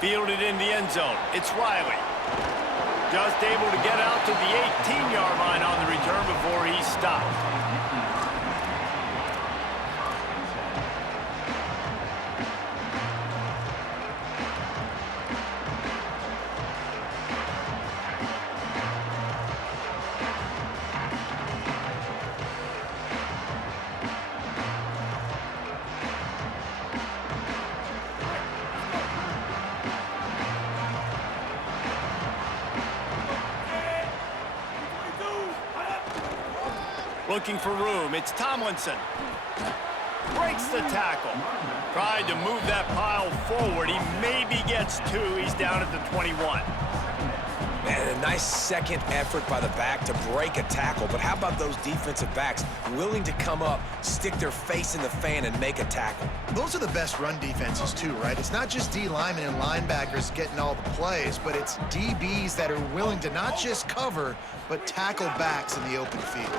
Fielded in the end zone. It's Riley. Just able to get out to the 18-yard line on the return before he's stopped. Looking for room, it's Tomlinson. Breaks the tackle. Tried to move that pile forward. He maybe gets two. He's down at the 21. Man, a nice second effort by the back to break a tackle. But how about those defensive backs willing to come up, stick their face in the fan, and make a tackle? Those are the best run defenses too, right? It's not just D linemen and linebackers getting all the plays, but it's DBs that are willing to not just cover, but tackle backs in the open field.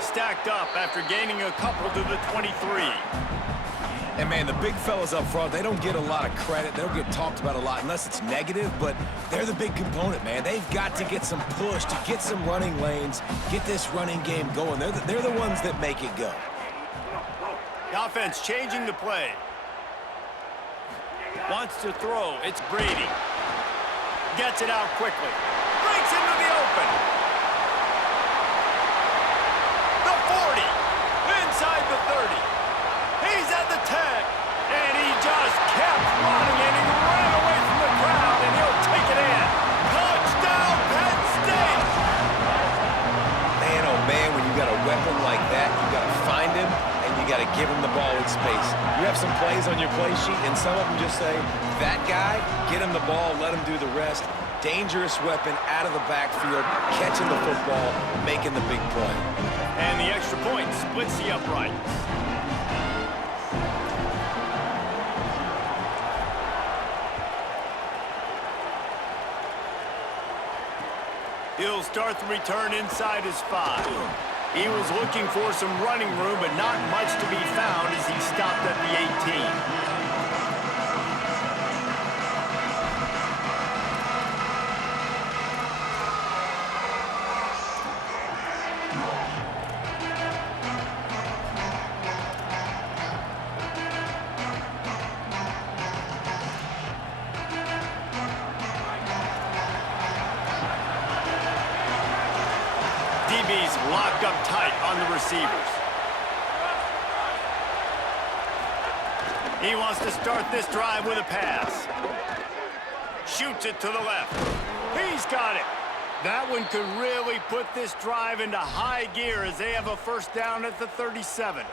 Stacked up after gaining a couple to the 23. And, man, the big fellas up front, they don't get a lot of credit. They don't get talked about a lot unless it's negative, but they're the big component, man. They've got to get some push, to get some running lanes, get this running game going. They're the ones that make it go. The offense changing the play. Wants to throw. It's Brady. Gets it out quickly. Breaks into the open. The 40. Inside the 30. He's at the 10, and he just kept running, and he ran away from the crowd, and he'll take it in. Touchdown, Penn State! Man, oh man, when you got a weapon like that, you got to find him, and you got to give him the ball in space. You have some plays on your play sheet, and some of them just say, that guy, get him the ball, let him do the rest. Dangerous weapon out of the backfield, catching the football, making the big play. And the extra point splits the uprights. He'll start the return inside his 5. He was looking for some running room, but not much to be found as he stopped at the 18. DB's locked up tight on the receivers. He wants to start this drive with a pass. Shoots it to the left. He's got it. That one could really put this drive into high gear as they have a first down at the 37.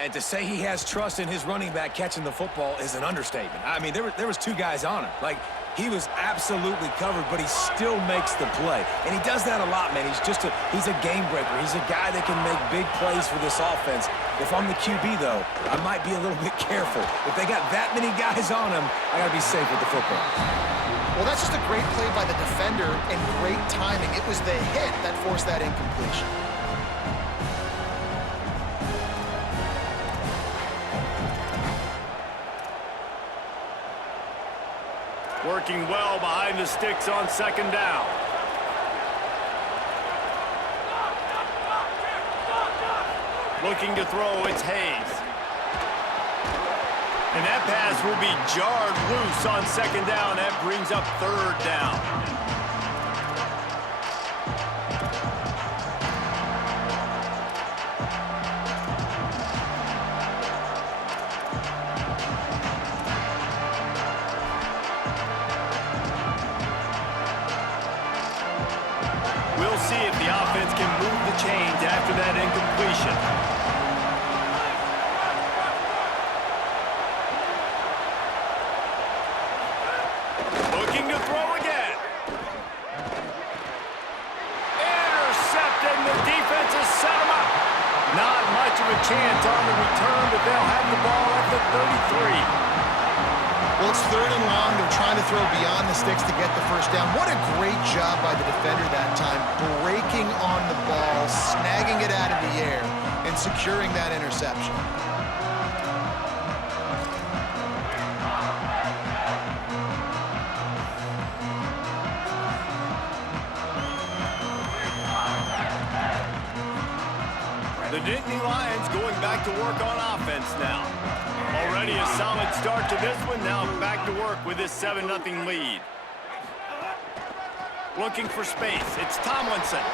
And to say he has trust in his running back catching the football is an understatement. I mean, there was two guys on him. Like, he was absolutely covered, but he still makes the play. And he does that a lot, man. He's a game breaker. He's a guy that can make big plays for this offense. If I'm the QB, though, I might be a little bit careful. If they got that many guys on him, I got to be safe with the football. Well, that's just a great play by the defender and great timing. It was the hit that forced that incompletion. Working well behind the sticks on second down. Looking to throw, it's Hayes. And that pass will be jarred loose on second down. That brings up third down. We'll see if the offense can move the chains after that incompletion. Looking to throw again. Intercepted, and the defense has set him up. Not much of a chance on the return, but they'll have the ball at the 33. Well, it's third and long. They're trying to throw beyond the sticks to get the first down. What a great job by the defender that time, breaking on the ball, snagging it out of the air, and securing that interception. Nittany Lions going back to work on offense now. Already a solid start to this one. Now back to work with this 7-0 lead. Looking for space. It's Tomlinson.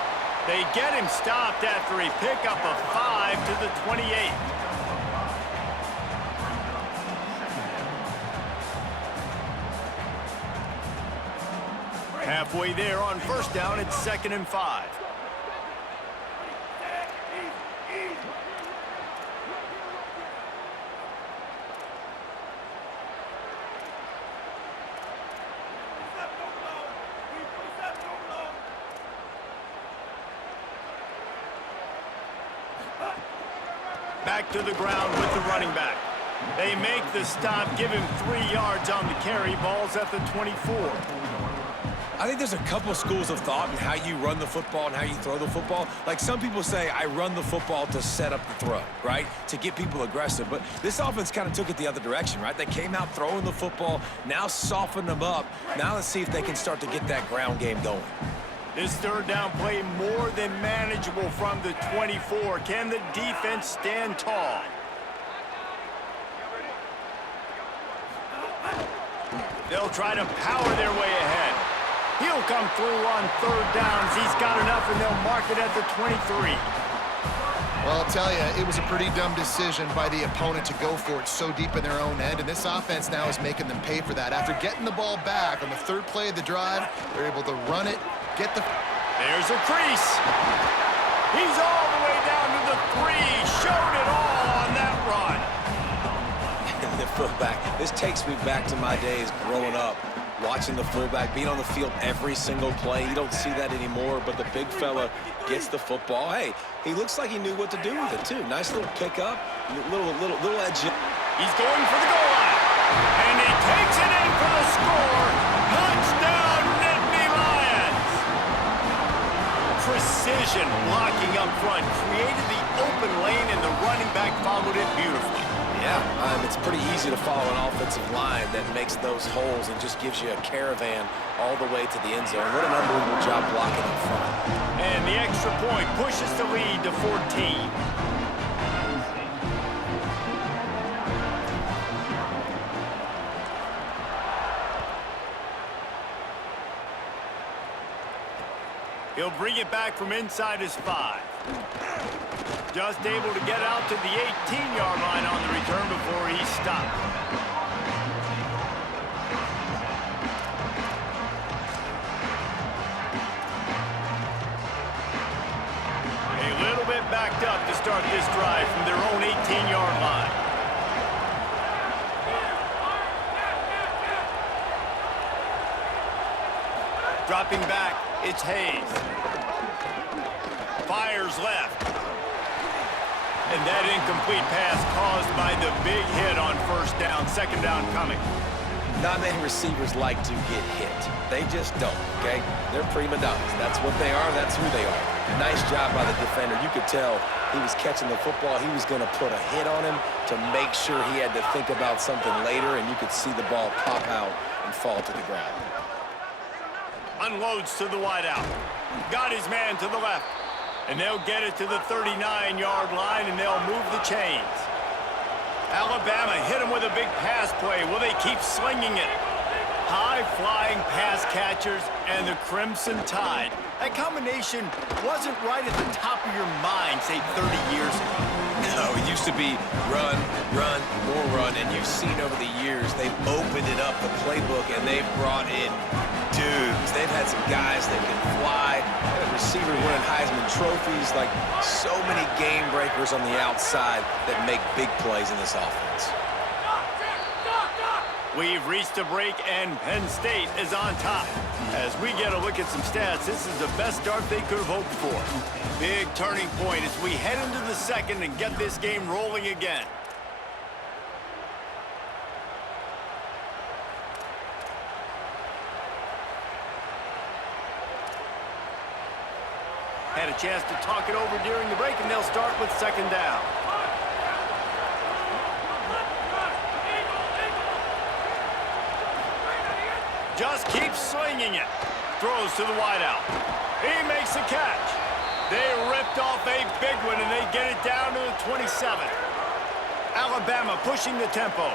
They get him stopped after a pickup of 5 to the 28. Halfway there on first down, it's 2nd and 5. Back to the ground with the running back. They make the stop, give him 3 yards on the carry. Ball's at the 24. I think there's a couple schools of thought in how you run the football and how you throw the football. Like some people say, I run the football to set up the throw, right? To get people aggressive. But this offense kind of took it the other direction, right? They came out throwing the football, now softened them up. Now let's see if they can start to get that ground game going. This 3rd down play more than manageable from the 24. Can the defense stand tall? They'll try to power their way ahead. He'll come through on 3rd downs. He's got enough, and they'll mark it at the 23. Well, I'll tell you, it was a pretty dumb decision by the opponent to go for it so deep in their own end, and this offense now is making them pay for that. After getting the ball back on the 3rd play of the drive, they're able to run it, get the... There's a crease. He's all the way down to the 3. Showed it all on that run. The fullback. This takes me back to my days growing up, watching the fullback being on the field every single play. You don't see that anymore, but the big fella gets the football. Hey, he looks like he knew what to do with it, too. Nice little pickup, little edge. He's going for the goal line. And he takes it in for the score. Touchdown, Nittany Lions. Precision blocking up front created the open lane, and the running back followed it beautifully. Yeah, it's pretty easy to follow an offensive line that makes those holes and just gives you a caravan all the way to the end zone. What an unbelievable job blocking up front. And the extra point pushes the lead to 14. He'll bring it back from inside his 5. Just able to get out to the 18-yard line on the return before he stopped. A little bit backed up to start this drive from their own 18-yard line. Dropping back, it's Hayes. Fires left. And that incomplete pass caused by the big hit on first down. 2nd down coming. Not many receivers like to get hit. They just don't, okay? They're prima donnas. That's what they are. That's who they are. Nice job by the defender. You could tell he was catching the football. He was going to put a hit on him to make sure he had to think about something later, and you could see the ball pop out and fall to the ground. Unloads to the wideout. Got his man to the left. And they'll get it to the 39-yard line, and they'll move the chains. Alabama hit him with a big pass play. Will they keep slinging it? High-flying pass catchers and the Crimson Tide. That combination wasn't right at the top of your mind, say, 30 years ago. No, it used to be run, run, more run, and you've seen over the years they've opened it up, the playbook, and they've brought in dudes. They've had some guys that can fly, and receivers winning Heisman trophies, like so many game breakers on the outside that make big plays in this offense. We've reached a break, and Penn State is on top. As we get a look at some stats, this is the best start they could have hoped for. Big turning point as we head into the 2nd and get this game rolling again. Had a chance to talk it over during the break, and they'll start with 2nd down. Just keeps slinging it. Throws to the wideout. He makes the catch. They ripped off a big one, and they get it down to the 27. Alabama pushing the tempo.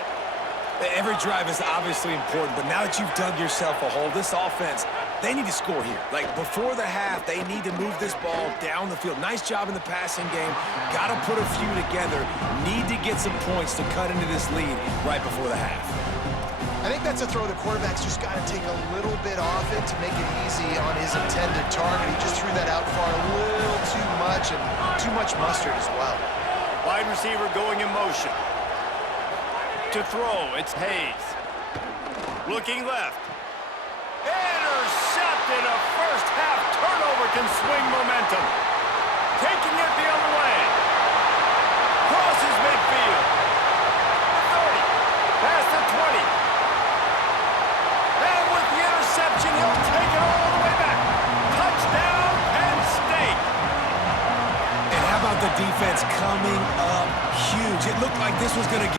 Every drive is obviously important, but now that you've dug yourself a hole, this offense, they need to score here. Like, before the half, they need to move this ball down the field. Nice job in the passing game. Got to put a few together. Need to get some points to cut into this lead right before the half. I think that's a throw the quarterback's just got to take a little bit off it to make it easy on his intended target. He just threw that out far a little too much, and too much mustard as well. Wide receiver going in motion. To throw, it's Hayes. Looking left. Intercepted. A first half turnover can swing momentum. Taking it the other way. Crosses midfield. The 30. Past the 20. And with the interception, he'll take it all the way back. Touchdown, Penn State. And how about the defense coming up huge? It looked like this was going to